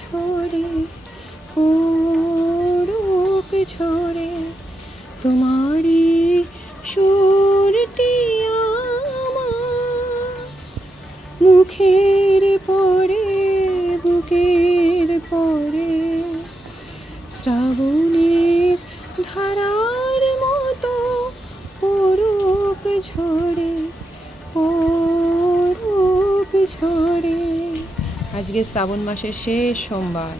ঝরে, পড়ুক ঝরে, তোমারই সুরটি আমার মুখের পরে, বুকের পরে, শ্রাবণের ধারার মতো পড়ুক ঝরে, পড়ুক ঝরে। আজকে শ্রাবণ মাসের শেষ সোমবার,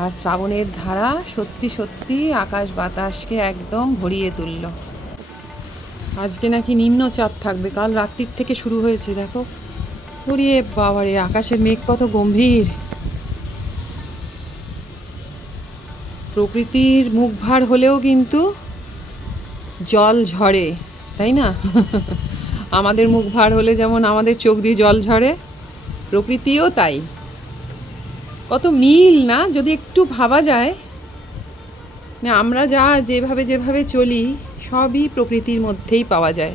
আর শ্রাবণের ধারা সত্যি সত্যি আকাশ বাতাসকে একদম ভরিয়ে তুলল। আজকে নাকি নিম্নচাপ থাকবে, কাল রাত্রির থেকে শুরু হয়েছে। দেখো, ওরে বাবারে, আকাশের মেঘ কত গম্ভীর। প্রকৃতির মুখ ভার হলেও কিন্তু জল ঝরে, তাই না? আমাদের মুখ ভার হলে যেমন আমাদের চোখ দিয়ে জল ঝরে, প্রকৃতিও তাই। কত মিল না, যদি একটু ভাবা যায় না, আমরা যা যেভাবে যেভাবে চলি সবই প্রকৃতির মধ্যেই পাওয়া যায়।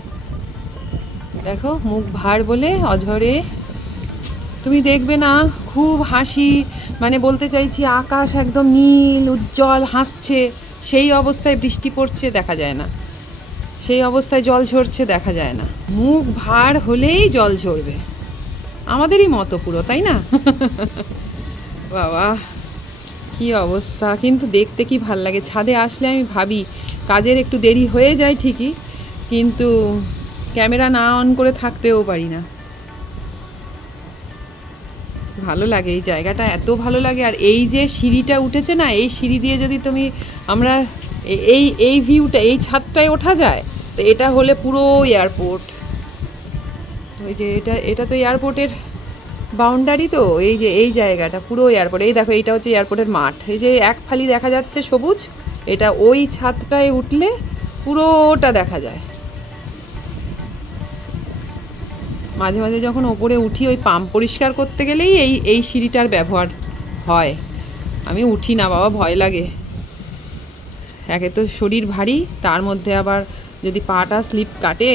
দেখো, মুখ ভার বলে অঝরে তুমি দেখবে না, খুব হাসি, মানে বলতে চাইছি আকাশ একদম নীল উজ্জ্বল হাসছে, সেই অবস্থায় বৃষ্টি পড়ছে দেখা যায় না, সেই অবস্থায় জল ঝরছে দেখা যায় না। মুখ ভার হলেই জল ঝরবে, আমাদেরই মতো পুরো, তাই না? বাবা, কি অবস্থা! কিন্তু দেখতে কি ভাল লাগে। ছাদে আসলে আমি ভাবি, কাজের একটু দেরি হয়ে যায় ঠিকই, কিন্তু ক্যামেরা না অন করে থাকতেও পারি না। ভালো লাগে এই জায়গাটা, এত ভালো লাগে। আর এই যে সিঁড়িটা উঠেছে না, এই সিঁড়ি দিয়ে যদি আমরা এই ভিউটা, এই ছাদটায় ওঠা যায়, তো এটা হলে পুরো এয়ারপোর্ট। ওই যে এটা তো এয়ারপোর্টের বাউন্ডারি, তো এই যে এই জায়গাটা পুরো এয়ারপোর্ট। এই দেখো, এইটা হচ্ছে এয়ারপোর্টের মাঠ, এই যে এক ফালি দেখা যাচ্ছে সবুজ, এটা ওই ছাদটায় উঠলে পুরোটা দেখা যায়। মাঝে মাঝে যখন ওপরে উঠি, ওই পাম্প পরিষ্কার করতে গেলেই এই সিঁড়িটার ব্যবহার হয়। আমি উঠি না বাবা, ভয় লাগে। একে তো শরীর ভারী, তার মধ্যে আবার যদি পাটা স্লিপ কাটে,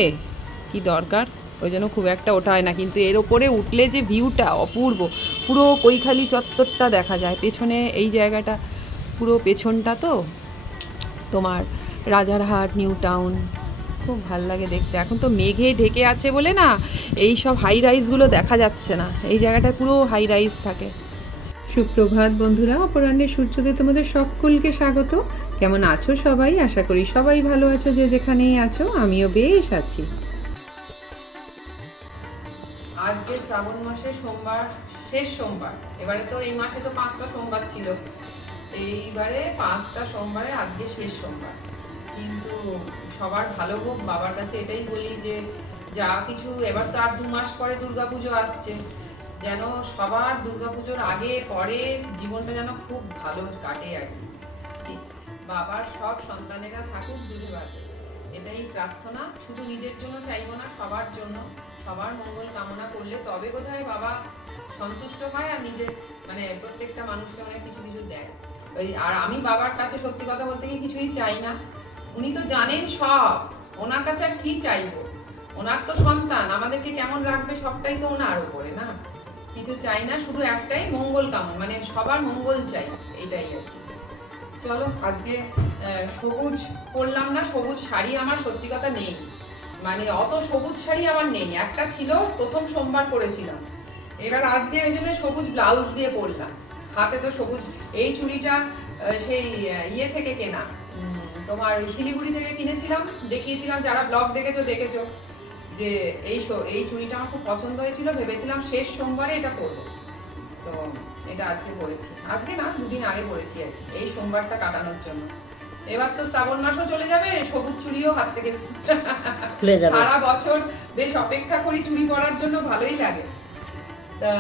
কি দরকার, ওই জন্য খুব একটা ওঠা হয় না। কিন্তু এর ওপরে উঠলে যে ভিউটা অপূর্ব, পুরো কৈখালি চত্বরটা দেখা যায়। পেছনে এই জায়গাটা পুরো পেছনটা তো তোমার রাজারহাট, নিউ টাউন, খুব ভাল লাগে দেখতে। এখন তো মেঘে ঢেকে আছে বলে না, এই সব হাই রাইজগুলো দেখা যাচ্ছে না। এই জায়গাটায় পুরো হাই রাইজ থাকে। সুপ্রভাত বন্ধুরা, অপরাহ্নের সূর্যোদয়ে তোমাদের সকলকে স্বাগত। কেমন আছো সবাই? আশা করি সবাই ভালো আছো, যে যেখানেই আছো। আমিও বেশ আছি। আজকে শ্রাবণ মাসের সোমবার, শেষ সোমবার। এবারে তো এই মাসে তো 5টা সোমবার ছিল, এইবারে 5টা সোমবারে আজকে শেষ সোমবার। কিন্তু সবার ভালো হোক, বাবার কাছে এটাই বলি যে যা কিছু, এবার তো আর 2 মাস পরে দুর্গাপুজো আসছে, যেন সবার দুর্গাপুজোর আগে পরে জীবনটা যেন খুব ভালো কাটে আর কি। বাবার সব সন্তানেরা থাকুক দুধে ভাতে, এটাই প্রার্থনা। শুধু নিজের জন্য চাইবো না, সবার জন্য, সবার মঙ্গল কামনা করলে তবে বোধহয় বাবা সন্তুষ্ট হয়, আর নিজের মানে প্রত্যেকটা মানুষকে অনেক কিছু কিছু দেয়। আর আমি বাবার কাছে সত্যি কথা বলতে গিয়ে কিছুই চাই না, উনি তো জানেন সব, ওনার কাছে আর কি চাইবো। ওনার তো সন্তান, আমাদেরকে কেমন রাখবে সবটাই তো ওনার উপরে না। কিছু চাই না, শুধু একটাই মঙ্গল কামনা, মানে সবার মঙ্গল চাই, এটাই আর কি। চলো, আজকে সবুজ পরলাম না, সবুজ শাড়ি আমার সত্যি কথা নেই, মানে অত সবুজ শাড়ি আমার নেই। একটা ছিল, প্রথম সোমবার পরেছিলাম, এবার আজকে ওই জন্য সবুজ ব্লাউজ দিয়ে পরলাম। হাতে তো সবুজ, এই চুড়িটা সেই ইয়ে থেকে কেনা, তোমার শিলিগুড়ি থেকে কিনেছিলাম, দেখিয়েছিলাম, যারা ব্লগ দেখেছো যে এই চুড়িটা আমার খুব পছন্দ হয়েছিল, ভেবেছিলাম শেষ সোমবারে এটা পরবো, তো এটা আজকে পরেছি। আজকে না, 2 দিন আগে পরেছি আর কি, এই সোমবারটা কাটানোর জন্য। এবার তো শ্রাবণ মাসও চলে যাবে, সবুজ চুড়িও হাত থেকে খুলে যাবে। সারা বছর বেশ অপেক্ষা করি চুড়ি পরার জন্য, ভালোই লাগে। তা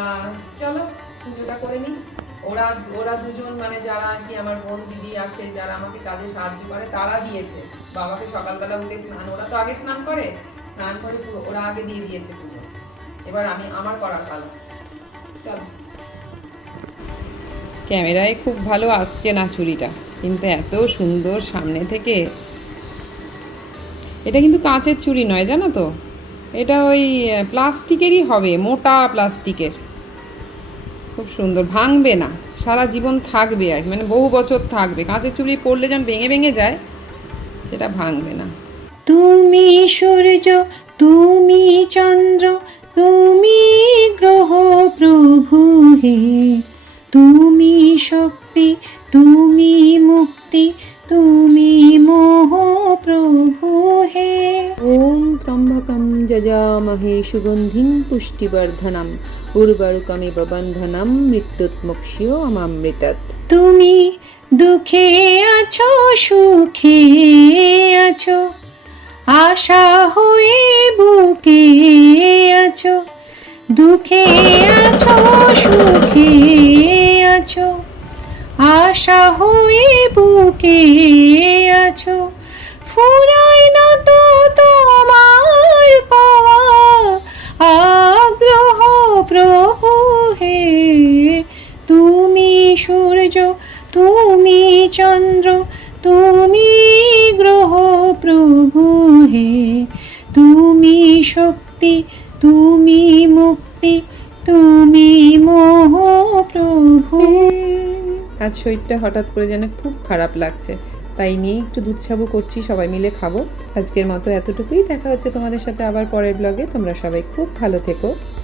চলো পুজোটা করে নিই। ওরা দুজন, মানে যারা আর কি আমার বোন দিদি আছে, যারা আমাকে কাজে সাহায্য করে, তারা দিয়েছে বাবাকে সকালবেলা উঠে স্নান, ওরা তো আগে স্নান করে ওরা আগে দিয়ে দিয়েছে পুজো। এবার আমার করার পালা। চলো। ক্যামেরায় খুব ভালো আসছে না চুড়িটা, কিন্তু এত সুন্দর সামনে থেকে। এটা কিন্তু কাঁচের চুড়ি নয়, জানো তো, এটা ওই প্লাস্টিকেরই হবে, মোটা প্লাস্টিকের, খুব সুন্দর, ভাঙবে না, সারা জীবন থাকবে আর মানে বহু বছর থাকবে। কাঁচের চুড়ি পড়লে যেন ভেঙে ভেঙে যায়, সেটা ভাঙবে না। তুমি সূর্য, তুমি চন্দ্র, তুমি গ্রহ প্রভু হে, তুমি শক্তি, তুমি মুক্তি, তুমি মোহ প্রভু হে। ওম ত্র্যম্বকম যজামহে সুগন্ধিং পুষ্টিবর্ধনম উর্বারুকমিব বন্ধনম মৃত্যুর্মুক্ষীয় অমামৃতাৎ। তুমি দুঃখে আছো, সুখে আছো, আশা হয়ে বুকে আছো, দুঃখে আছো, সুখে আছো, আশা হয়ে বুকে আছো, ফুরায় না তো তোমার পাওয়া আগ্রহ প্রভু হে। তুমি সূর্য, তুমি চন্দ্র, তুমি গ্রহ প্রভু হে, তুমি শক্তি, তুমি মুক্তি, তুমি মোহ প্রভু। আজ শরীরটা হঠাৎ করে যেন খুব খারাপ লাগছে, তাই নিয়ে একটু দুধ সাবু করছি, সবাই মিলে খাবো। আজকের মতো এতটুকুই, দেখা হচ্ছে তোমাদের সাথে আবার পরের ব্লগে। তোমরা সবাই খুব ভালো থেকো।